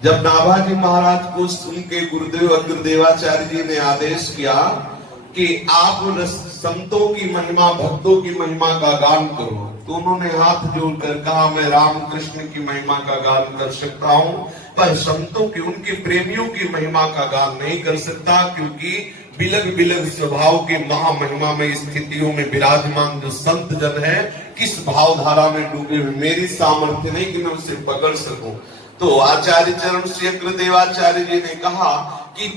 जब नाभाजी महाराज को सुन के गुरुदेव अग्रदेवाचार्य जी ने आदेश किया कि आप संतों की महिमा, भक्तों की महिमा का गान करो, तो उन्होंने हाथ जोड़कर कहा, मैं राम कृष्ण की महिमा का गान कर सकता हूँ, पर संतों की, उनके प्रेमियों की महिमा का गान नहीं कर सकता, क्योंकि बिलग बिलग स्वभाव के महामहिमा में स्थितियों में विराजमान जो संत जन है, किस भावधारा में डूबे हुए, मेरी सामर्थ्य नहीं कि मैं उसे पकड़ सकूं। तो आचार्य चरण श्री अग्रदेवाचार्य जी ने कहा कि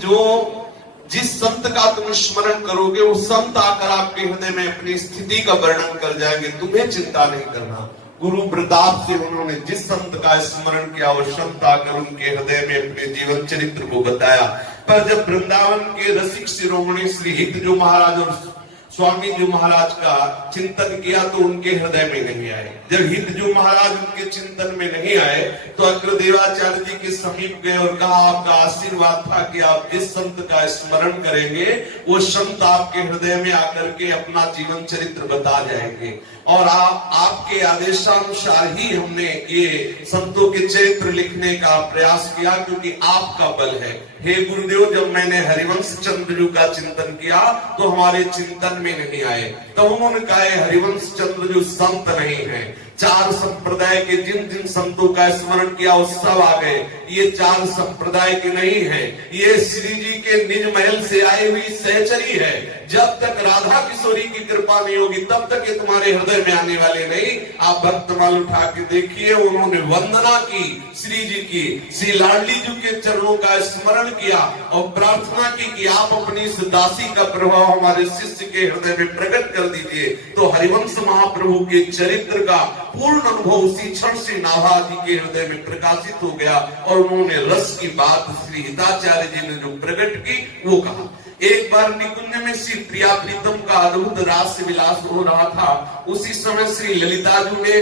जिस संत का तुम स्मरण करोगे, वो संत आकर आपके हृदय में अपनी स्थिति का वर्णन कर जाएंगे, तुम्हें चिंता नहीं करना। गुरु प्रताप से उन्होंने जिस संत का स्मरण किया, वो संत आकर उनके हृदय में अपने जीवन चरित्र को बताया। पर जब वृंदावन के रसिक शिरोमणि श्री हितजो महाराज और स्वामी जी महाराज का चिंतन किया, तो उनके हृदय में नहीं आए। जब हितजो महाराज उनके चिंतन में नहीं आए, तो अग्रदेवाचार्य जी के समीप गए और कहा, आपका आशीर्वाद था कि आप जिस संत का स्मरण करेंगे, वो संत आपके हृदय में आकर के अपना जीवन चरित्र बता जाएंगे, और आपके आदेशानुसार ही हमने ये संतों के चरित्र लिखने का प्रयास किया, क्योंकि आपका बल है। हे गुरुदेव, जब मैंने हरिवंश चंद्र जी का चिंतन किया, तो हमारे चिंतन में नहीं आए। तो उन्होंने कहा, हरिवंश चंद्र जो संत नहीं है, चार संप्रदाय के जिन जिन संतों का स्मरण किया वो सब आ गए, ये चार संप्रदाय के नहीं है, ये श्री जी के निज महल से आई हुई सहचरी है। जब तक राधा किशोरी की कृपा नहीं होगी, तब तक ये तुम्हारे हृदय में आने वाले नहीं। आप भक्तमाल उठा के देखिए, उन्होंने वंदना की श्री जी की, श्री लाडली जी के चरणों का स्मरण किया और प्रार्थना की कि आप अपनी इस दासी का प्रभाव हमारे शिष्य के हृदय में प्रकट कर दीजिए। तो हरिवंश महाप्रभु के चरित्र का पूर्ण अनुभव उसी क्षण से नाभा जी के हृदय में प्रकाशित हो गया, और उन्होंने रस की बात श्री हिताचार्य जी ने जो प्रकट की वो कहा। एक बार निकुंज में श्री प्रिया प्रीतम का अद्भुत रास विलास हो रहा था। उसी समय श्री ललिता जी ने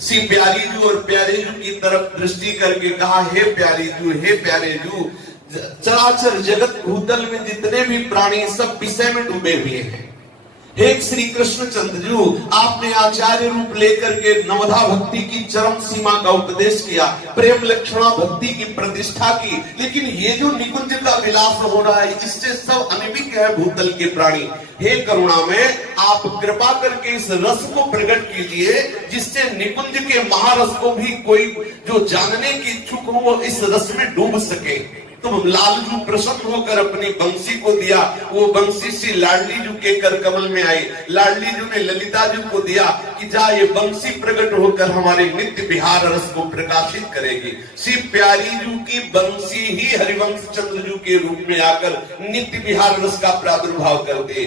श्री प्यारी जू और प्यारे जू की तरफ दृष्टि करके कहा, हे प्यारी जू, हे प्यारे जू, चराचर जगत भूतल में जितने भी प्राणी सब विषय में डूबे हुए हैं। हे श्री कृष्ण चंद्र, आपने आचार्य रूप लेकर के नवधा भक्ति की चरम सीमा का उपदेश किया, प्रेम लक्षणा भक्ति की प्रतिष्ठा की, लेकिन ये जो निकुंज का विलास हो रहा है, इससे सब अनिविक है भूतल के प्राणी। हे करुणा में आप कृपा करके इस रस को प्रकट कीजिए, जिससे निकुंज के महारस को भी कोई जो जानने की इच्छुक हो वो इस रस में डूब सके। तो लालजू प्रसन्न होकर अपनी बंसी को दिया, वो बंसी से लाडली जू के कर कमल में आई। लाडली जू ने ललिता जू को दिया कि जा, ये बंसी प्रकट होकर हमारे नित्य विहार रस को प्रकाशित करेगी। श्री प्यारी जू की बंसी ही हरिवंश चंद्र जू के रूप में आकर नित्य विहार रस का प्रादुर्भाव कर दे।